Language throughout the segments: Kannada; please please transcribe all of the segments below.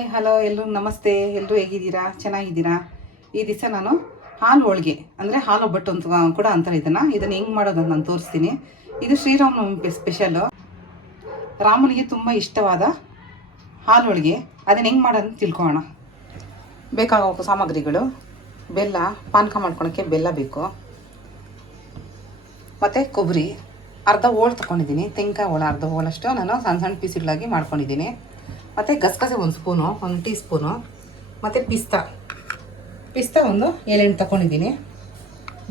ಹಾಯ್ ಹಲೋ ಎಲ್ಲರೂ ನಮಸ್ತೆ. ಎಲ್ಲರೂ ಹೇಗಿದ್ದೀರಾ? ಚೆನ್ನಾಗಿದ್ದೀರಾ? ಈ ದಿವಸ ನಾನು ಹಾಲು ಹೋಳಿಗೆ ಅಂದರೆ ಹಾಲು ಒಬ್ಬಟ್ಟು ಅಂತ ಕೂಡ ಅಂತಾರೆ ಇದನ್ನು ಹೆಂಗೆ ಮಾಡೋದು ಅಂತ ನಾನು ತೋರಿಸ್ತೀನಿ. ಇದು ಶ್ರೀರಾಮನವಮಿ ಸ್ಪೆಷಲ್ಲು. ರಾಮನಿಗೆ ತುಂಬ ಇಷ್ಟವಾದ ಹಾಲು ಹೋಳಿಗೆ. ಅದನ್ನು ಹೆಂಗೆ ಮಾಡೋದು ತಿಳ್ಕೊಳ್ಳೋಣ. ಬೇಕಾಗೋ ಸಾಮಗ್ರಿಗಳು: ಬೆಲ್ಲ, ಪಾನಕ ಮಾಡ್ಕೊಳಕ್ಕೆ ಬೆಲ್ಲ ಬೇಕು, ಮತ್ತು ಕೊಬ್ಬರಿ ಅರ್ಧ ಹೋಳು ತೊಗೊಂಡಿದ್ದೀನಿ. ತೆಂಗಿನಕಾಯಿ ಹೋಳು ಅರ್ಧ ಹೋಳಷ್ಟು ನಾನು ಸಣ್ಣ ಸಣ್ಣ ಪೀಸ್ಗಳಾಗಿ ಮಾಡ್ಕೊಂಡಿದ್ದೀನಿ. ಮತ್ತು ಗಸಗಸೆ ಒಂದು ಸ್ಪೂನು, 1 ಟೀ ಸ್ಪೂನು, ಮತ್ತು ಪಿಸ್ತಾ ಒಂದು 7-8 ತೊಗೊಂಡಿದ್ದೀನಿ.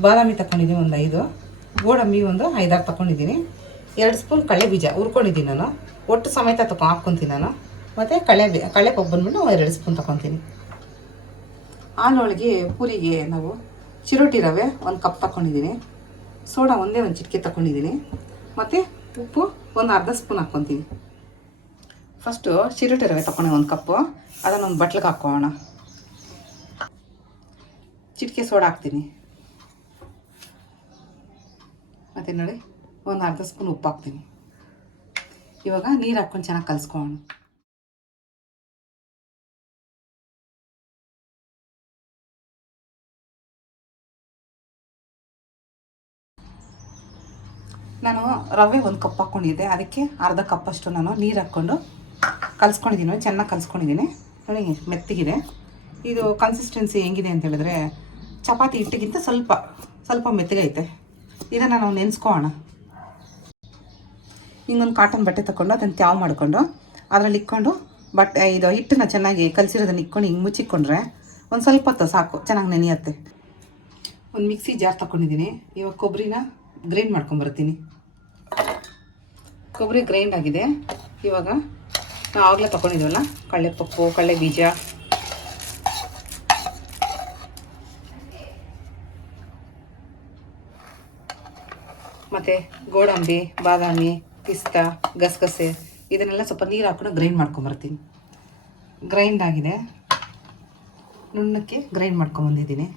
ಬಾದಾಮಿ ತೊಗೊಂಡಿದ್ದೀನಿ ಒಂದು 5, ಗೋಡಂಬಿ ಒಂದು 5-6 ತೊಗೊಂಡಿದ್ದೀನಿ. 2 ಸ್ಪೂನ್ ಕಡಲೆ ಬೀಜ ಹುರ್ಕೊಂಡಿದ್ದೀನಿ ನಾನು, ಒಟ್ಟು ಸಮೇತ ಹಾಕ್ಕೊತೀನಿ ನಾನು. ಮತ್ತು ಕಡಲೆ ಪಪ್ಪು ಬಂದ್ಬಿಟ್ಟು 2 ಸ್ಪೂನ್ ತೊಗೊತೀನಿ. ಹಾಲು ಹೋಳಿಗೆ ಪೂರಿಗೆ ನಾವು ಚಿರೋಟಿ ರವೆ 1 ಕಪ್ ತೊಗೊಂಡಿದ್ದೀನಿ, ಸೋಡಾ ಒಂದೇ 1 ಚಿಟಿಕೆ ತೊಗೊಂಡಿದ್ದೀನಿ, ಮತ್ತು ಉಪ್ಪು ಒಂದು ಅರ್ಧ ಸ್ಪೂನ್ ಹಾಕ್ಕೊತೀನಿ. ಫಸ್ಟು ಚಿರೋಟಿ ರವೆ ತೊಗೊಂಡೆ 1 ಕಪ್ಪು, ಅದನ್ನು ಒಂದು ಬಟ್ಲಿಗೆ ಹಾಕ್ಕೊಳ್ಳೋಣ. ಚಿಟಿಕೆ ಸೋಡಾ ಹಾಕ್ತೀನಿ, ಮತ್ತು ನೋಡಿ ಒಂದು ಅರ್ಧ ಸ್ಪೂನ್ ಉಪ್ಪು ಹಾಕ್ತೀನಿ. ಇವಾಗ ನೀರು ಹಾಕ್ಕೊಂಡು ಚೆನ್ನಾಗಿ ಕಲಿಸ್ಕೊಳ್ಳೋಣ. ನಾನು ರವೆ 1 ಕಪ್ ಹಾಕ್ಕೊಂಡಿದ್ದೆ, ಅದಕ್ಕೆ ಅರ್ಧ ಕಪ್ಪಷ್ಟು ನಾನು ನೀರು ಹಾಕ್ಕೊಂಡು ಕಲಿಸ್ಕೊಂಡಿದ್ದೀನಿ. ಚೆನ್ನಾಗಿ ಕಲಿಸ್ಕೊಂಡಿದ್ದೀನಿ ನೋಡಿ, ಮೆತ್ತಗಿದೆ. ಇದು ಕನ್ಸಿಸ್ಟೆನ್ಸಿ ಹೆಂಗಿದೆ ಅಂತ ಹೇಳಿದ್ರೆ ಚಪಾತಿ ಹಿಟ್ಟಿಗಿಂತ ಸ್ವಲ್ಪ ಮೆತ್ತಗೈತೆ. ಇದನ್ನು ನಾವು ನೆನೆಸ್ಕೊಳ್ಳೋಣ. ಹಿಂಗೊಂದು ಕಾಟನ್ ಬಟ್ಟೆ ತಗೊಂಡು ಅದನ್ನು ತ್ಯಾವ್ ಮಾಡಿಕೊಂಡು ಅದರಲ್ಲಿ ಇಕ್ಕೊಂಡು ಇದು ಹಿಟ್ಟನ್ನ ಚೆನ್ನಾಗಿ ಕಲಿಸಿರೋದನ್ನ ಇಕ್ಕೊಂಡು ಹಿಂಗೆ ಮುಚ್ಚಿಕೊಂಡ್ರೆ ಒಂದು ಸ್ವಲ್ಪ ಹೊತ್ತು ಸಾಕು, ಚೆನ್ನಾಗಿ ನೆನೆಯುತ್ತೆ. ಒಂದು ಮಿಕ್ಸಿ ಜಾರ್ ತಗೊಂಡಿದ್ದೀನಿ. ಇವಾಗ ಕೊಬ್ಬರಿನ ಗ್ರೈಂಡ್ ಮಾಡ್ಕೊಂಬರ್ತೀನಿ. ಕೊಬ್ಬರಿ ಗ್ರೈಂಡ್ ಆಗಿದೆ. ಇವಾಗ ನಾವು ಆಗಲೇ ತೊಗೊಂಡಿದ್ದೀವಲ್ಲ ಕಡಲೆ ಪಪ್ಪು, ಕಡಲೆ ಬೀಜ, ಮತ್ತು ಗೋಡಂಬಿ, ಬಾದಾಮಿ, ಪಿಸ್ತಾ, ಗಸಗಸೆ ಇದನ್ನೆಲ್ಲ ಸ್ವಲ್ಪ ನೀರು ಹಾಕ್ಕೊಂಡು ಗ್ರೈಂಡ್ ಮಾಡ್ಕೊಂಬರ್ತೀನಿ. ಗ್ರೈಂಡ್ ಆಗಿದೆ, ನುಣ್ಣಕ್ಕೆ ಗ್ರೈಂಡ್ ಮಾಡ್ಕೊಂಬಂದಿದ್ದೀನಿ.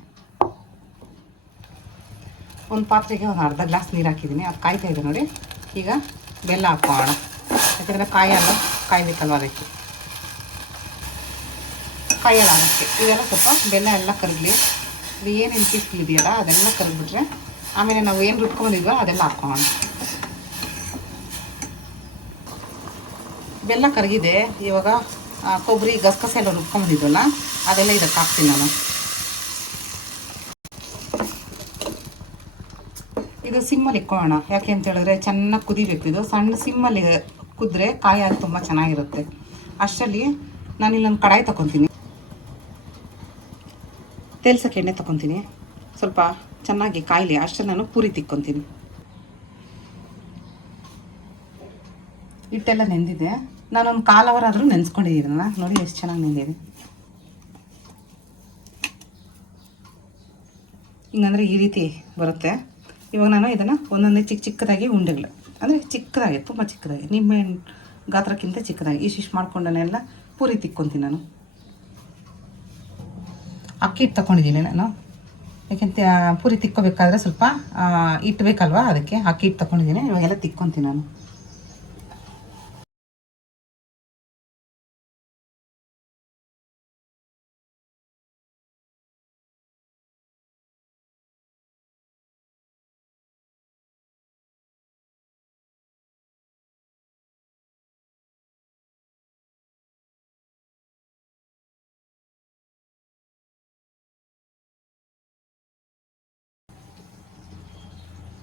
ಒಂದು ಪಾತ್ರೆಗೆ ಒಂದು ಅರ್ಧ ಗ್ಲಾಸ್ ನೀರು ಹಾಕಿದ್ದೀನಿ, ಅದು ಕಾಯ್ತಾ ಇದೆ ನೋಡಿ. ಈಗ ಬೆಲ್ಲ ಹಾಕೋಣ, ಯಾಕೆಂದರೆ ಕಾಯಬೇಕಲ್ವ, ಅದಕ್ಕೆ ಕಾಯಲ್ಲ ಅದಕ್ಕೆ. ಇದೆಲ್ಲ ಸ್ವಲ್ಪ ಬೆಲ್ಲ ಎಲ್ಲ ಕರಗಲಿ. ಇದು ಏನೇನು ಪೀಸ್ಗಳಿದೆಯಲ್ಲ ಅದೆಲ್ಲ ಕರಗಿಬಿಟ್ರೆ ಆಮೇಲೆ ನಾವು ಏನು ರುಬ್ಕೊಂಡಿದ್ವೋ ಅದೆಲ್ಲ ಹಾಕೋಣ. ಬೆಲ್ಲ ಕರಗಿದೆ. ಇವಾಗ ಕೊಬ್ಬರಿ, ಗಸಗಸೆ ಎಲ್ಲ ರುಬ್ಕೊಂಬಂದಿದ್ವಲ್ಲ ಅದೆಲ್ಲ ಇದಕ್ಕೆ ಹಾಕ್ತೀನಿ ನಾನು. ಇದು ಸಿಮ್ಮಲ್ಲಿ ಇಕ್ಕೊಳ್ಳೋಣ, ಯಾಕೆ ಅಂತ ಹೇಳಿದ್ರೆ ಚೆನ್ನಾಗಿ ಕುದಿಬೇಕು. ಇದು ಸಣ್ಣ ಸಿಮ್ಮಲ್ಲಿ ಕುದ್ರೆ ಕಾಯಿ ಅದು ತುಂಬ ಚೆನ್ನಾಗಿರುತ್ತೆ. ಅಷ್ಟರಲ್ಲಿ ನಾನು ಇಲ್ಲೊಂದು ಕಡಾಯಿ ತೊಗೊತೀನಿ, ತೇಲ್ಸೋಕ್ಕೆ ಎಣ್ಣೆ ತೊಗೊತೀನಿ. ಸ್ವಲ್ಪ ಚೆನ್ನಾಗಿ ಕಾಯಿಲೆ ಅಷ್ಟರಲ್ಲಿ ನಾನು ಪೂರಿ ತಿಕ್ಕೊತೀನಿ. ಹಿಟ್ಟೆಲ್ಲ ನೆಂದಿದೆ. ನಾನೊಂದು 1/4 ಅವರ್ ಆದರೂ ನೆನೆಸ್ಕೊಂಡಿದ್ದೀನಲ್ಲ, ನೋಡಿ ಎಷ್ಟು ಚೆನ್ನಾಗಿ ನೆಂದಿದೆ. ಹಿಂಗಂದರೆ ಈ ರೀತಿ ಬರುತ್ತೆ. ಇವಾಗ ನಾನು ಇದನ್ನು ಒಂದೊಂದೇ ಚಿಕ್ಕದಾಗಿ ಉಂಡೆಗಳು, ಅಂದರೆ ಚಿಕ್ಕದಾಗಿ, ತುಂಬ ಚಿಕ್ಕದಾಗಿ, ನಿಂಬೆಹಣ್ಣು ಗಾತ್ರಕ್ಕಿಂತ ಚಿಕ್ಕದಾಗಿ ಇಷ್ಟಿಷ್ಟು ಮಾಡ್ಕೊಂಡನೆಲ್ಲ ಪೂರಿ ತಿಕ್ಕೊತೀನಿ ನಾನು. ಅಕ್ಕಿ ಹಿಟ್ಟು ತೊಗೊಂಡಿದ್ದೀನಿ ನಾನು, ಯಾಕೆಂತ ಪೂರಿ ತಿಕ್ಕೋಬೇಕಾದ್ರೆ ಸ್ವಲ್ಪ ಇಟ್ಬೇಕಲ್ವ, ಅದಕ್ಕೆ ಅಕ್ಕಿ ಹಿಟ್ಟು ತೊಗೊಂಡಿದ್ದೀನಿ. ಇವಾಗೆಲ್ಲ ತಿಕ್ಕೊತೀನಿ ನಾನು.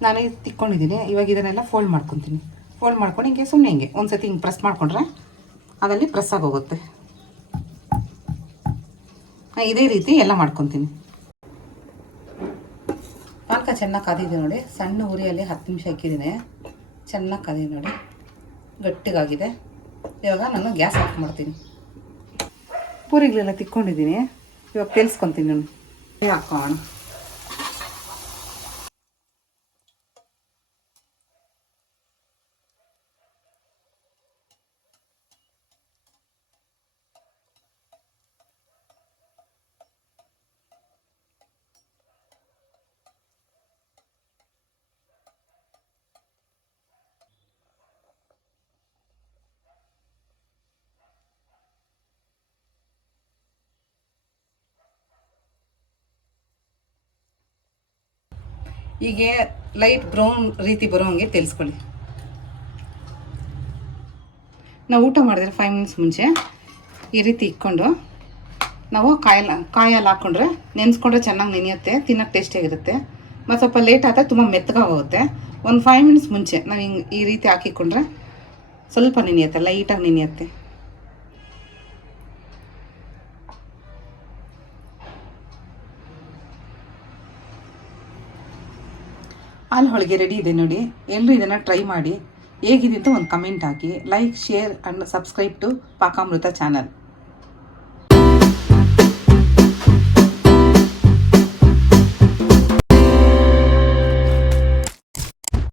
ನಾನು ಇದು ತಿಕ್ಕೊಂಡಿದ್ದೀನಿ. ಇವಾಗ ಇದನ್ನೆಲ್ಲ ಫೋಲ್ಡ್ ಮಾಡ್ಕೊತೀನಿ. ಫೋಲ್ಡ್ ಮಾಡ್ಕೊಂಡು ಹಿಂಗೆ ಸುಮ್ಮನೆ ಹಿಂಗೆ ಒಂದು ಸತಿ ಹಿಂಗೆ ಪ್ರೆಸ್ ಮಾಡಿಕೊಂಡ್ರೆ ಅದರಲ್ಲಿ ಪ್ರೆಸ್ ಆಗೋಗುತ್ತೆ. ಇದೇ ರೀತಿ ಎಲ್ಲ ಮಾಡ್ಕೊತೀನಿ. ಪಾನಕ ಚೆನ್ನಾಗಿ ಕಾದಿದೆ ನೋಡಿ, ಸಣ್ಣ ಉರಿಯಲ್ಲಿ 10 ನಿಮಿಷ ಇಕ್ಕಿದ್ದೀನಿ. ಚೆನ್ನಾಗಿ ಕಾದಿದೆ ನೋಡಿ, ಗಟ್ಟಿಗಾಗಿದೆ. ಇವಾಗ ನಾನು ಗ್ಯಾಸ್ ಆಫ್ ಮಾಡ್ತೀನಿ. ಪೂರಿಗಳೆಲ್ಲ ತಿಕ್ಕೊಂಡಿದ್ದೀನಿ. ಇವಾಗ ತೆಲ್ಸ್ಕೊತೀನಿ ನಾನು. ಹಾಕೋಣ. ಹೀಗೆ ಲೈಟ್ ಬ್ರೌನ್ ರೀತಿ ಬರೋ ಹಂಗೆ ತೆಲ್ಸ್ಕೊಳ್ಳಿ. ನಾವು ಊಟ ಮಾಡಿದ್ರೆ 5 ಮಿನಿಟ್ಸ್ ಮುಂಚೆ ಈ ರೀತಿ ಇಕ್ಕೊಂಡು ನಾವು ಕಾಯಲ್ಲಿ ಹಾಕ್ಕೊಂಡ್ರೆ ನೆನೆಸ್ಕೊಂಡ್ರೆ ಚೆನ್ನಾಗಿ ನೆನೆಯುತ್ತೆ, ತಿನ್ನೋಕ್ಕೆ ಟೇಸ್ಟಿಯಾಗಿರುತ್ತೆ. ಮತ್ತು ಸ್ವಲ್ಪ ಲೇಟ್ ಆದರೆ ತುಂಬ ಮೆತ್ತಗಾಗೋಗುತ್ತೆ. ಒಂದು 5 ಮಿನಿಟ್ಸ್ ಮುಂಚೆ ನಾವು ಹಿಂಗೆ ಈ ರೀತಿ ಹಾಕಿಕೊಂಡ್ರೆ ಸ್ವಲ್ಪ ನೆನೆಯುತ್ತೆ, ಲೈಟಾಗಿ ನೆನೆಯುತ್ತೆ. ಹಾಲು ಹೋಳಿಗೆ ರೆಡಿ ಇದೆ ನೋಡಿ. ಎಲ್ಲರೂ ಇದನ್ನು ಟ್ರೈ ಮಾಡಿ, ಹೇಗಿದೆ ಅಂತ ಒಂದು ಕಮೆಂಟ್ ಹಾಕಿ. Like, share and subscribe to Pakamrutha channel.